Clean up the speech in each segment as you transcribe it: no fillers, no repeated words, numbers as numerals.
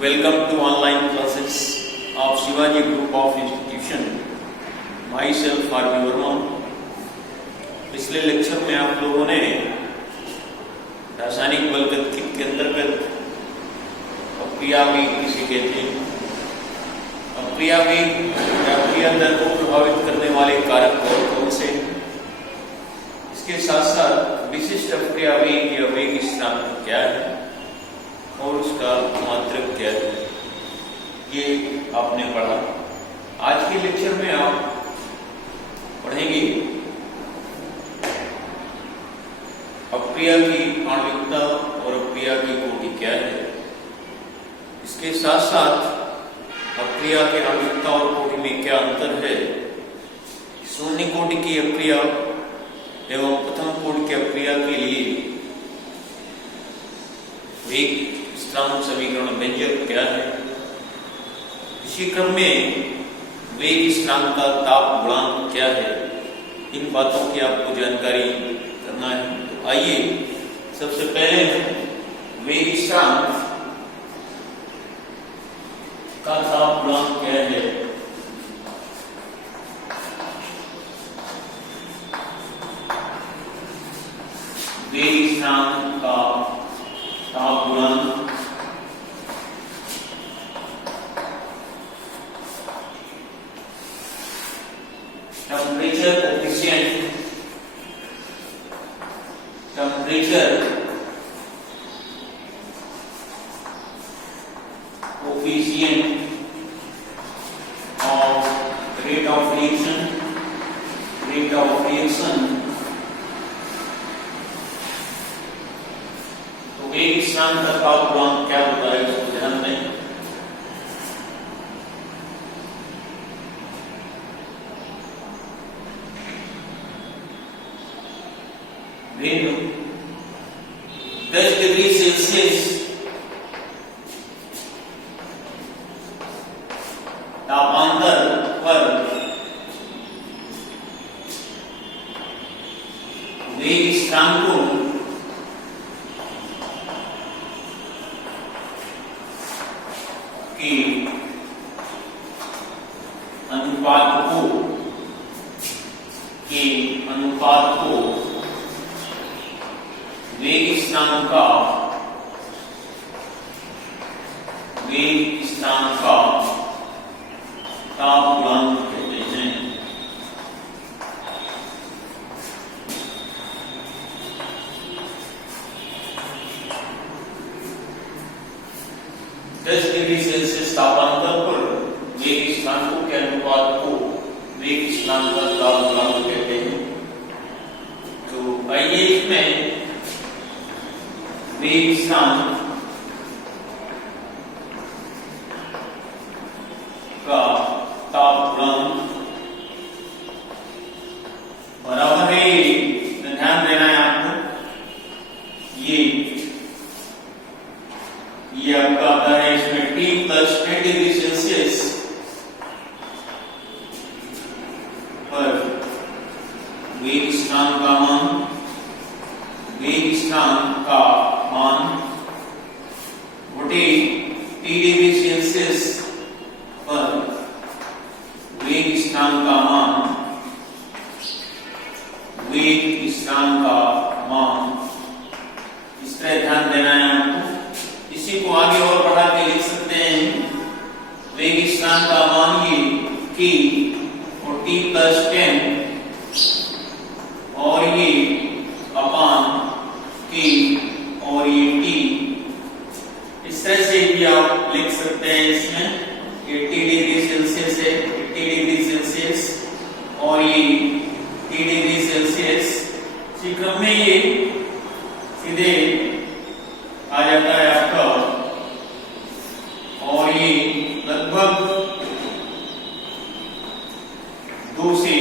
Welcome to online classes of Shivaji Group of Institution. Myself R.V. Verma. पिछले lecture में आप लोगों ने रासायनिक बल गतिकी के अंतर्गत अक्रियावेग किसे कहते हैं, अक्रियावेग या क्रिया दर को प्रभावित करने वाले कारक कौन से हैं, इसके साथ साथ विशिष्ट अक्रियावेग या वेग स्थिरांक क्या है और उसका मात्रक क्या है, ये आपने पढ़ा। आज के लेक्चर में आप पढ़ेंगे अक्रिया की आणविकता और अक्रिया की कोटि क्या है। इसके साथ साथ अक्रिया के आणविकता और कोटि में क्या अंतर है, शून्य कोटि की अक्रिया एवं प्रथम कोटि की अक्रिया के लिए वेग स्थिरांक समीकरण व्यंजक क्या है। इसी क्रम में वेग स्थिरांक का ताप गुणांक क्या है, इन बातों की आपको जानकारी करना है। तो आइए सबसे पहले वेग स्थिरांक का ताप गुणांक क्या है। वेग स्थिरांक का ताप गुणांक temperature coefficient of rate of reaction तो वेग स्थिरांक का ताप गुणांक क्या होता है, इसको ध्यान दें। when 10 डिग्री सेल्सियस तापांतर पर वेग स्थिरांकों के अनुपात को वेग स्थिरांक का ताप गुणांक कहते हैं। दस डिग्री सेल्सियस तापांतर पर वेग स्थिरांकों के अनुपात को वेग स्थिरांक का ताप गुणांक कहते हैं। तो आइए इसमें वेग स्थिरांक का ताप गुणांक बराबर है, ध्यान देना है आपको। ये आपका आता है इसमें T प्लस 10 डिग्री सेल्सियस पर वेग स्थिरांक का मान बटे T डिग्री सेल्सियस पर वेग स्थिरांक का मान, इस तरह ध्यान देना है आपको। इसी को आगे और बढ़ा के लिख सकते हैं, वेग स्थिरांक का मान ये कि और T प्लस 10 और ये अपान की और ये T, इस तरह से भी आप लिख सकते हैं। इसमें 80 डिग्री सेल्सियस है, 80 डिग्री सेल्सियस और ये 30 डिग्री सेल्सियस। इसी क्रम में ये सीधे आ जाता है आपका, और ये लगभग 2 से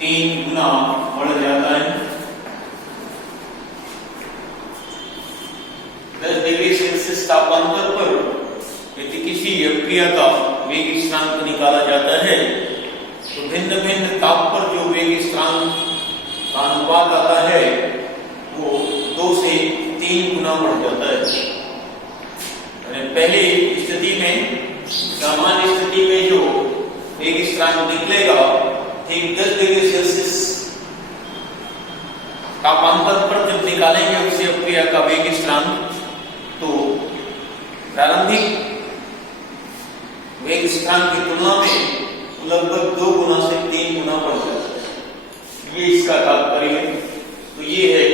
3 गुना बढ़ जाता है। 10 डिग्री सेल्सियस तापांतर पर यदि किसी अक्रिया का वेग स्थिरांक निकाला जाता है तो भिन्न भिन्न ताप पर जो वेग स्थिरांक का अनुपात आता है वो 2 से 3 गुना बढ़ जाता है। पहली स्थिति में, सामान्य स्थिति में जो वेग स्थिरांक निकलेगा ठीक 10 डिग्री सेल्सियस तापांतर पर जब निकालेंगे उसे अपक्रिया का वेग स्थिरांक, तो प्रारंभिक वेग स्थिरांक की तुलना में लगभग 2 गुना से 3 गुना बढ़ जाता है। ये इसका तात्पर्य है। तो ये है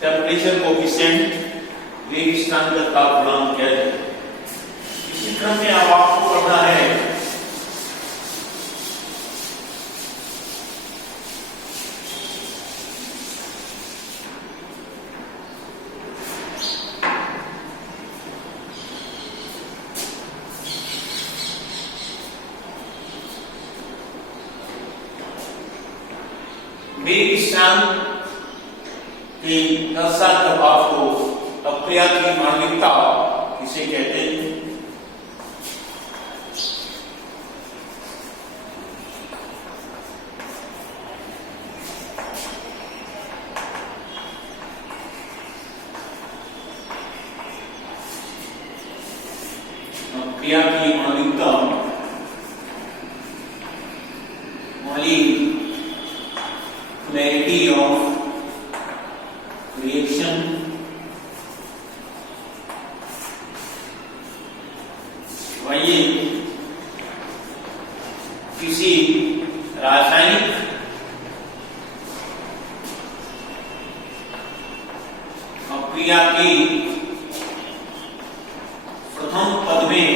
टेम्परेचर कोएफिशिएंट, वेग स्थिरांक का ताप गुणांक क्या है। इसी क्रम में अब आपको पढ़ना है वेग स्थिरांक की दशा दबाव को अपक्रिया की आणविकता इसे कहते हैं। अपक्रिया की आणविकता polarity of reaction आइए किसी रासायनिक अपक्रिया की प्रथम पद में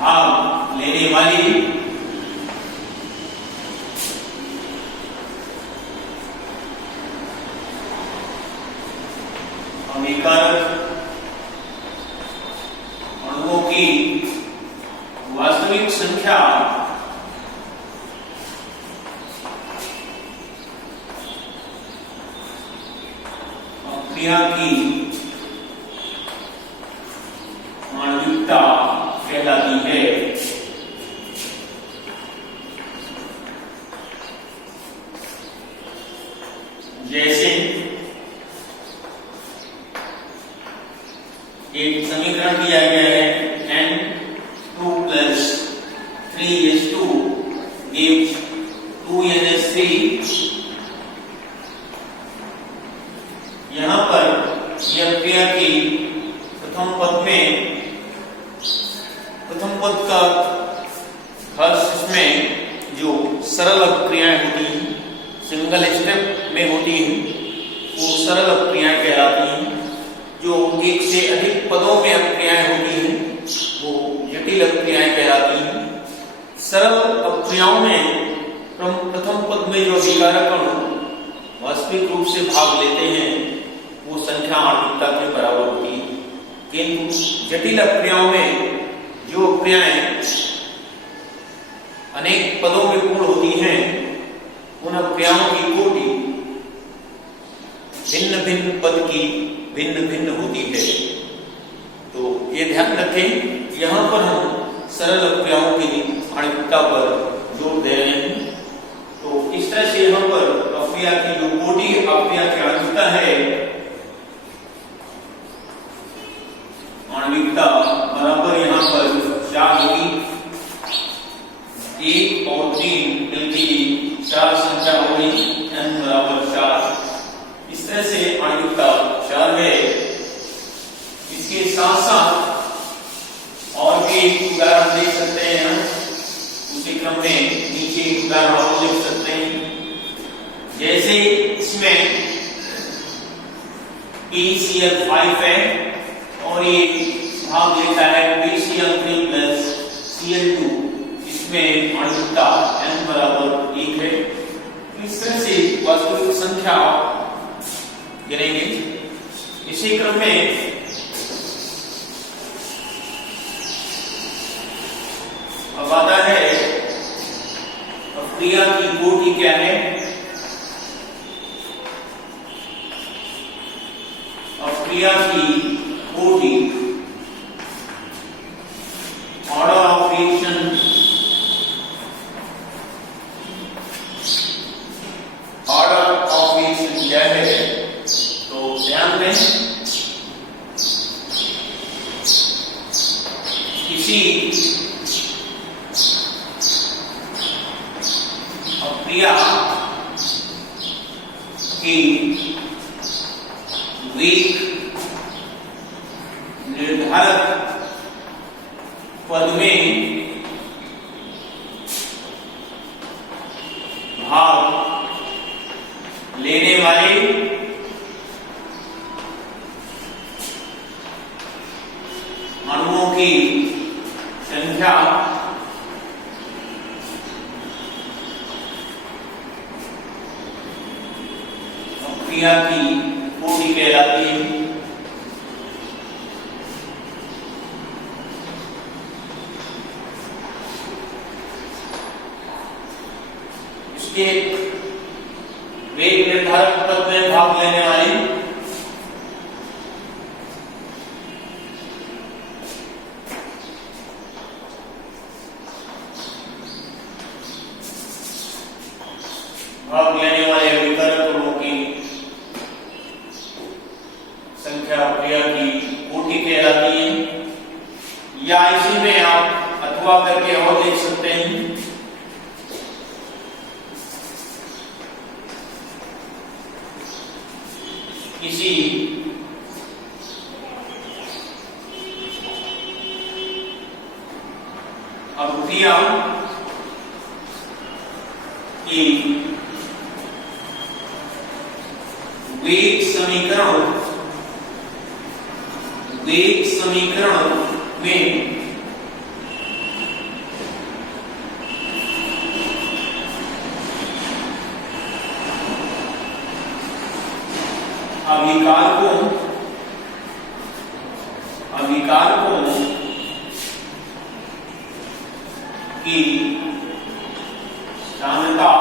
भाग लेने वाली अभिकारक अणुओं की वास्तविक संख्या अपक्रिया की आणविकता कहलाती है। जैसे एक समीकरण दिया गया है N2 plus 3s2 gives 2ns3। यहाँ पर यह क्रिया की प्रथम पद का हर्ष इसमें जो सरल अपक्रियाएं होती हैं, सिंगल स्टेप में होती हैं, वो सरल अपक्रियाएं कहलाती हैं। जो एक से अधिक पदों में अपक्रियाएं होती हैं वो जटिल अपक्रियाएं कहलाती हैं। सरल अपक्रियाओं में प्रथम पद में जो अभिकारक अणु वास्तविक रूप से भाग लेते हैं वो संख्या आणविकता के बराबर होती है। किंतु जटिल अपक्रियाओं में जो अपक्रियाएं अनेक पदों में पूर्ण होती हैं उन अपक्रियाओं की कोटि भिन्न भिन्न पद की भिन्न भिन्न होती है। तो ये ध्यान रखें, यहाँ पर हम सरल अपक्रियाओं की आणविकता पर जोर दे रहे हैं। तो इस तरह से यहाँ पर अपक्रिया की जो कोटि अपक्रिया की आणविकता है, आणविकता बराबर यहाँ पर 4 होगी। 1 और 3 मिलती 4 संख्या होगी, n बराबर 4। इस तरह से आणविकता 4 है। इसके साथ साथ और भी एक उदाहरण देख सकते हैं हम, उसी क्रम में नीचे एक उदाहरण और लिख सकते हैं। जैसे इसमें PCl5 है और ये भाग लेता है PCl3 प्लस Cl2, इसमें आणविकता n बराबर 1 है। इस तरह से वास्तविक संख्या गिनेंगे। इसी क्रम में अब आता है अपक्रिया की कोटि क्या है। अपक्रिया की कोटि order of reaction, order of reaction क्या है। किसी अक्रिया की वेग निर्धारक पद में भाग लेने वाले अणुओं की संख्या अक्रिया की कोटि कहलाती है। इसके वेग निर्धारक पद में भाग लेने वाली विकिरण अणुओं की संख्या अक्रिया की कोटि कहलाती है। या इसी में आप अथवा करके और देख सकते हैं, किसी अक्रिया की वेग समीकरण में अभिकारकों की सांद्रता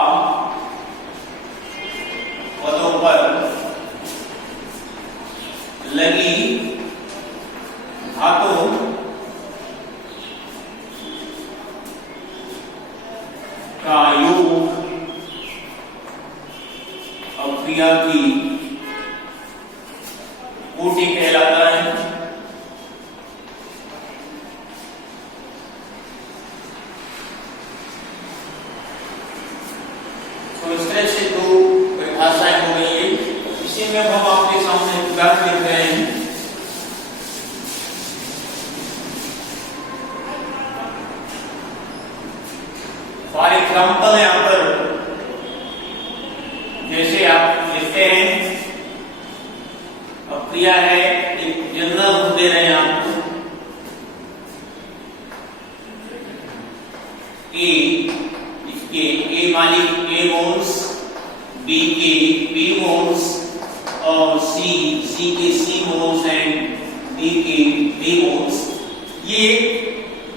पदों पर लगी धातु का योग अक्रिया की कोटि कहलाता है। तो इस तरह से दो परिभाषाएं हो गई है। इसी में हम आपके सामने उदाहरण लिख रहे हैं। फॉर एग्जाम्पल यहाँ पर जैसे आप लिखते हैं, अक्रिया है, एक जनरल दे रहे हैं आपको, ए इसके ए वाली ए मोल्स, बी के बी मोल्स और सी के सी मोल्स एंड डी के डी मोल्स। ये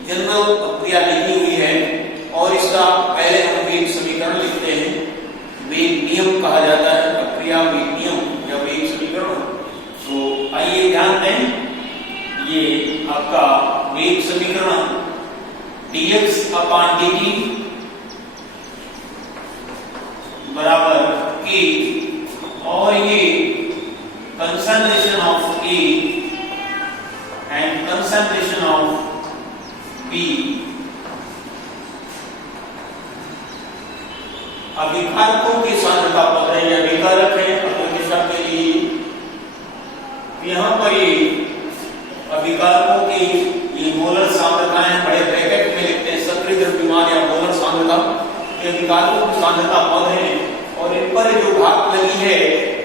जनरल अक्रिया लिखी हुई है और इसका पहले हम वेग समीकरण लिखते हैं। वेग नियम कहा जाता है, अक्रिया वेग नियम या वेग समीकरण। तो आइए ध्यान दें, ये आपका वेग समीकरण dx अपॉन dt बराबर k और ये concentration of A and concentration of B अभिकारकों की सांद्रता पद है या विकारक है अभिकारक के लिए। यहाँ पर ये अभिकारकों की ये मोलर सांद्रताएं बड़े ब्रैकेट में लिखते हैं, सक्रिय द्रव्यमान या मोलर सांद्रता, ये अभिकारकों की सांद्रता पद है और इन पर जो घात लगी है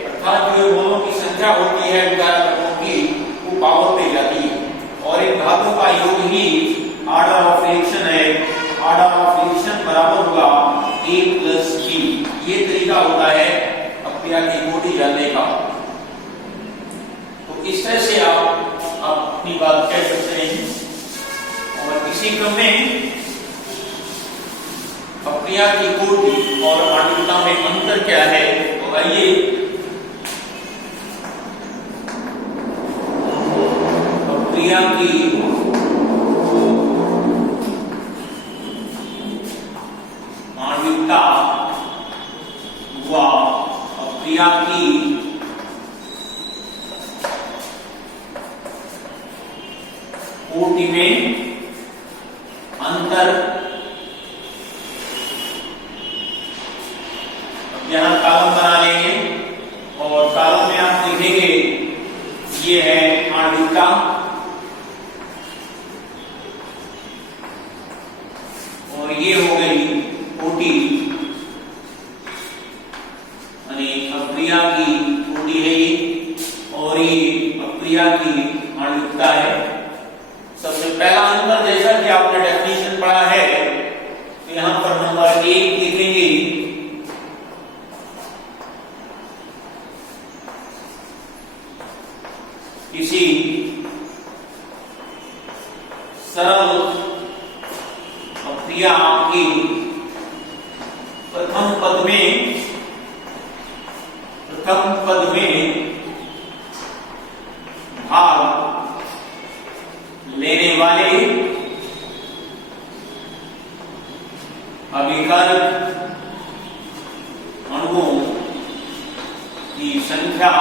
अर्थात जो मोलों की संख्या होती है अभिकारकों की वो पावर पे जाती है और इन घातों का योग ही ऑर्डर ऑफ रिएक्शन है। ऑर्डर ऑफ रिएक्शन बराबर होगा A प्लस B। ये तरीका होता है अक्रिया की कोटि जानने का। तो इस तरह से आप अपनी बात कह सकते हैं। और इसी क्रम में अक्रिया की कोटि और आणविकता में अंतर क्या है, तो आइए अक्रिया की आणविकता व अक्रिया की कोटि में अंतर, यहां कॉलम बना लेंगे और कॉलम में आप देखेंगे ये है आणविकता और ये हो गई कोटि, अक्रिया की कोटि है ये और ये अक्रिया की आणविकता है। सबसे पहला अंतर जैसा कि आपने डेफिनेशन पढ़ा है तो यहां पर नंबर 1 लिखेंगे, किसी सरल अक्रिया की प्रथम पद में भाग लेने वाले अभिकारक अणुओं की संख्या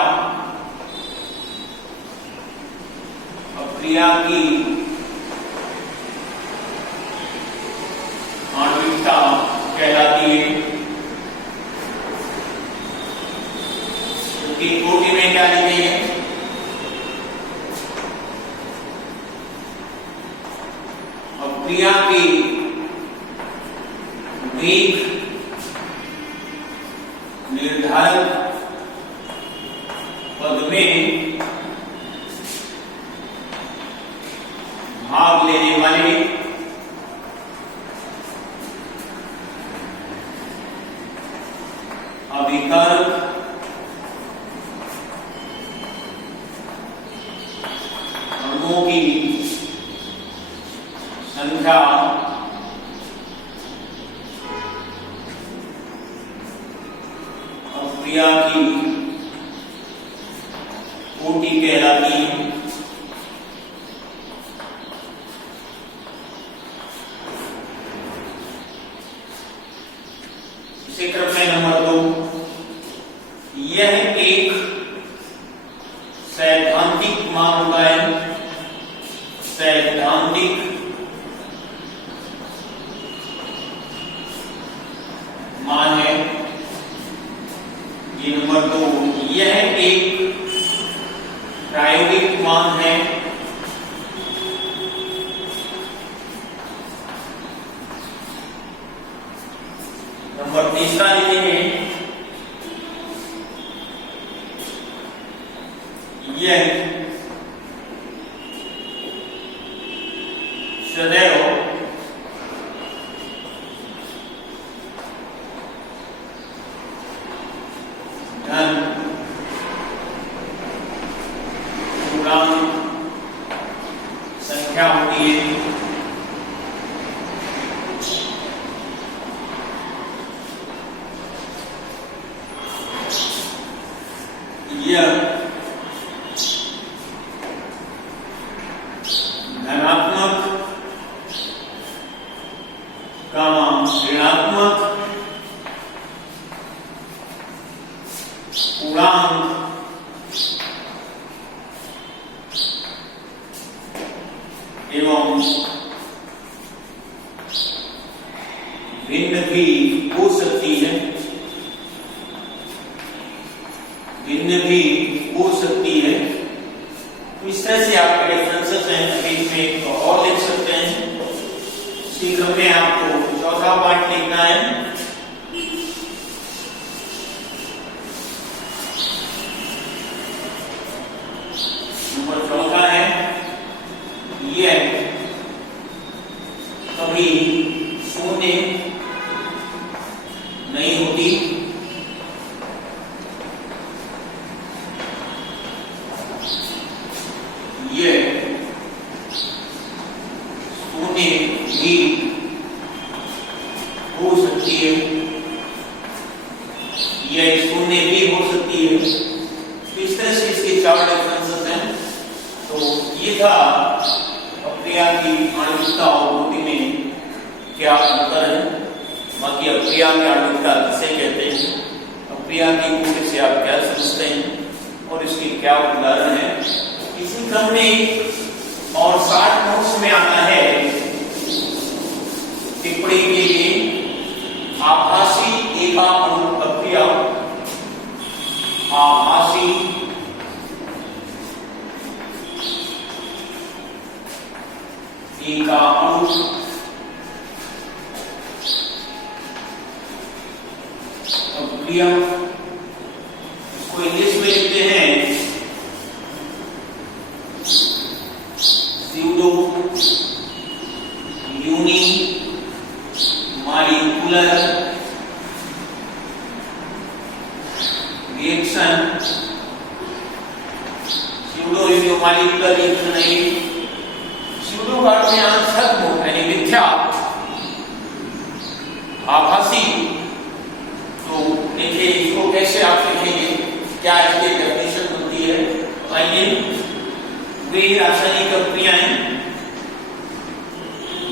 अक्रिया की आणविकता कहलाती है। क्योंकि कोटि में क्या लिखेंगे, अक्रिया की वेग निर्धारक पद में भाग लेने वाले अभिकारक अणुओं की संख्या अक्रिया की कोटि कहलाती है। इसी क्रम में नंबर 2, यह एक सैद्धांतिक मान होता है, सैद्धांतिक मान है ये नंबर 2। यह एक प्रायोगिक मान है, नंबर 3 लिखेंगे, यह सदैव धन पूर्णांक संख्या होती है। यह धनात्मक ऋणात्मक पूर्णांक एवं भिन्न भी हो सकती है, भिन्न भी हो सकती है। इस तरह से आपके रेफरेंसेस हैं, बीच में तो और लिख सकते हैं। इसी क्रम में आपको चौथा पार्ट लिखना है, नंबर 4 है, यह कभी शून्य नहीं होती, यह शून्य भी हो सकती है, यह शून्य भी हो सकती है। इस तरह से इसके 4 डिफरेंसेस हैं। तो ये था अक्रिया की आणविकता और कोटि में क्या अंतर है। बाकी अक्रिया की आणविकता किसे कहते हैं, अक्रिया की कोटि से आप क्या समझते हैं और इसके क्या उदाहरण है, इसी क्रम में और 60 नोट्स में आता है E का अणु अभिक्रिया, इसको इंग्लिश में लिखते हैं pseudo unimolecular reaction. Pseudo unimolecular reaction नहीं, स्यूडो का अर्थ यहां छद्म यानी मिथ्या, आभासी। तो देखिए इसको कैसे आप लिखेंगे, क्या इसकी डेफिनेशन होती है। आइए, वे रासायनिक क्रियाएं,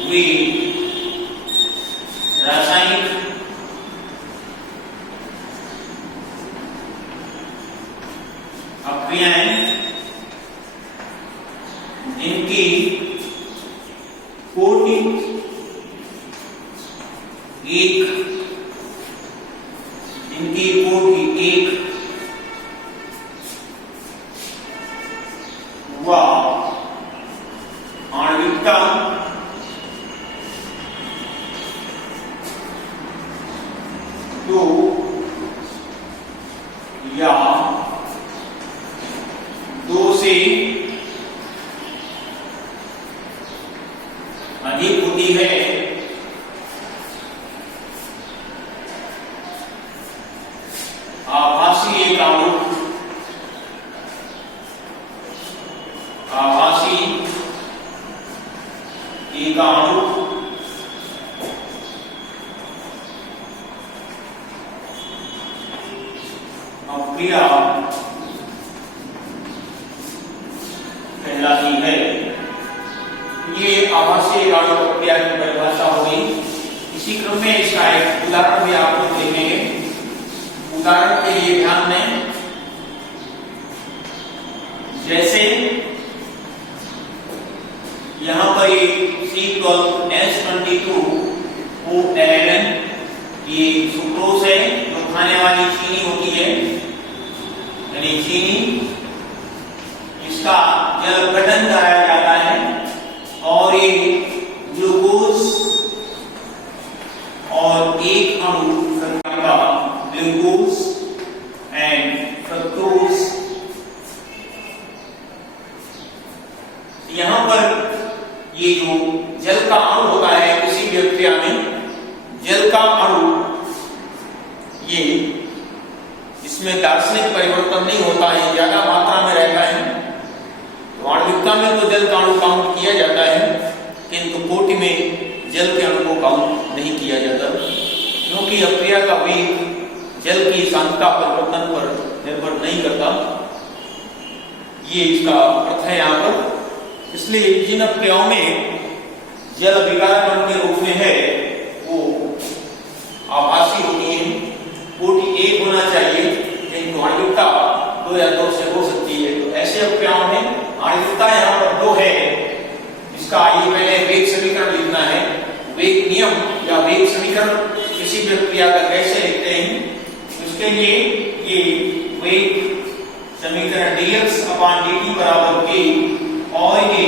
वे रासायनिक क्रियाएं इनकी कोटि एक, इनकी कोटि एक व आणविकता दो या दो से अधिक होती है, आभासी एक अणु, आभासी एक अणु अभिक्रिया कहलाती है। ये आभासी अणु अभिक्रिया की परिभाषा होगी। इसी क्रम में इसका एक उदाहरण भी आप लोग देखेंगे। उदाहरण के लिए ध्यान दें, जैसे यहां पर एक C12H22O11, ये सुक्रोज है जो खाने वाली चीनी होती है, यानी चीनी, इसका जल गठन कराया जाता है और ये ग्लूकोज और एक अणु ग्लूकोज एंड फ्रक्टोज। यहां पर ये जो जल का अणु होता है किसी भी प्रक्रिया में, जल का अणु, ये इसमें दार्शनिक परिवर्तन नहीं होता है, ज्यादा मात्रा में रहता है। तो आणविकता में तो जल का अणु काउंट किया जाता है, किंतु कोटि में जल के अणु को काउंट नहीं किया जाता, क्योंकि अभिक्रिया का वेग जल की सांद्रता परिवर्तन पर निर्भर नहीं करता। ये इसका अर्थ है यहाँ पर। इसलिए जिन अभिक्रियाओं में जल विकारक अणु के रूप में है वो आभासी होती है, कोटि एक होना चाहिए, किंतु आणविकता 2 या 2 से हो सकती है। तो ऐसे अभिक्रियाओं में आणविकता यहाँ पर 2 है। इसका आइए पहले वेग समीकरण लिखना है। वेग नियम या वेग समीकरण किसी भी प्रक्रिया का कैसे लिखते हैं, उसके लिए ये वेग समीकरण dx/dt बराबर k और ये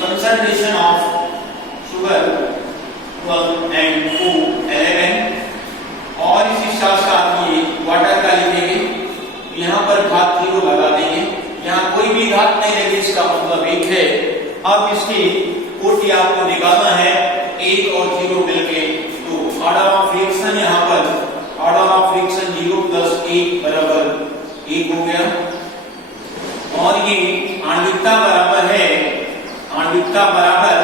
concentration of sugar 12 and O11 और इसी साथ ये वाटर का लिखेंगे। यहाँ पर घात 0 लगा देंगे, यहाँ कोई भी घात नहीं लगी, इसका मतलब 1 है। अब इसकी कोटि आपको निकालना है, 1 और 0 मिलके, तो ऑर्डर ऑफ रिएक्शन यहाँ पर ऑर्डर ऑफ रिएक्शन 0 + 1 बराबर 1 हो गया। और ये आणविकता बराबर है, आणविकता बराबर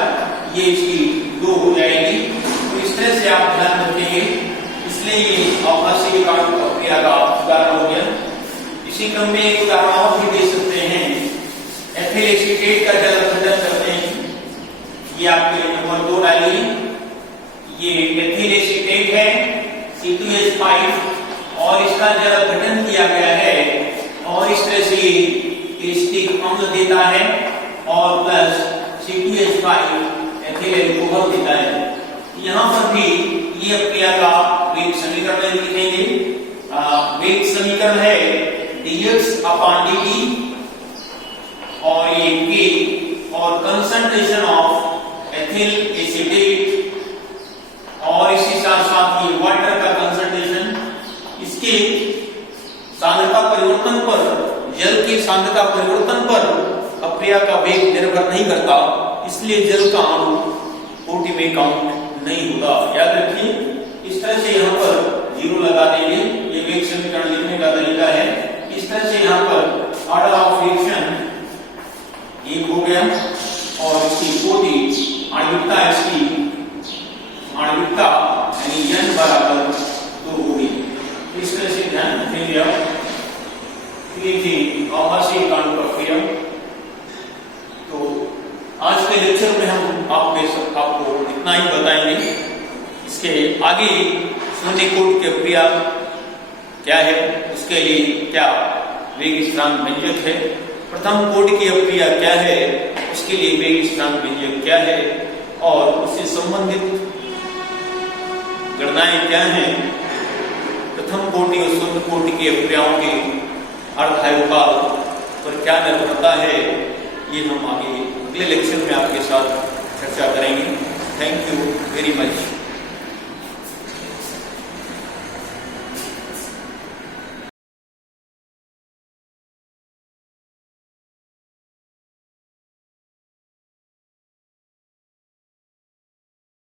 ये इसकी 2 हो जाएगी। तो इस तरह से आप ध्यान रखेंगे। इसलिए ये आभासी अभिक्रिया का उदाहरण हो गया। इसी क्रम में एक उदाहरण और भी दे सकते हैं। एथिल एसीटेट का जल गठन करते हैं, ये आपके नंबर 2 डालिए। ये एथिल एसीटेट है C2H5 और इसका जल गठन किया गया है और इस तरह से एसिटिक अम्ल देता है और प्लस C2H5 एथिल अल्कोहल देता है। यहाँ पर भी ये अभिक्रिया का वेग समीकरण लिखेंगे। वेग समीकरण है dx/dt और ये k और कंसंट्रेशन ऑफ एथिल एसिटेट और इसी साथ साथ ये वाटर का कंसंट्रेशन, इसके सांद्रता परिवर्तन पर, जल की सांद्रता परिवर्तन पर अप्रिया का वेग निर्भर नहीं करता, इसलिए जल का अणु कोटि में काउंट नहीं होगा। याद रखिए, इस तरह से यहाँ पर 0 लगा देंगे, ये वेग समीकरण लिखने का तरीका है। इस तरह से यहाँ पर ऑर्डर ऑफ रिएक्शन 1 हो गया और इसकी कोटि आणविकता, इसकी आणविकता यानी n बराबर 2 होगी। इस तरह से ध्यान रखेंगे आप। ये थी आभासी कांड प्रक्रिया। तो आज के लेक्चर में हम आपको इतना ही बताएंगे। इसके आगे शून्य कोटि की अप्रिया क्या है, उसके लिए क्या वेग स्थिरांक व्यंजक है, प्रथम कोटि की अप्रिया क्या है, उसके लिए वेग स्थिरांक व्यंजक क्या है और उससे संबंधित गणनाएं क्या हैं, प्रथम कोटि और शून्य कोटि की अप्रियाओं के अर्धायुकाल पर क्या निर्भरता है, ये हम आगे अगले लेक्चर में आपके साथ चर्चा करेंगे। Thank you very much.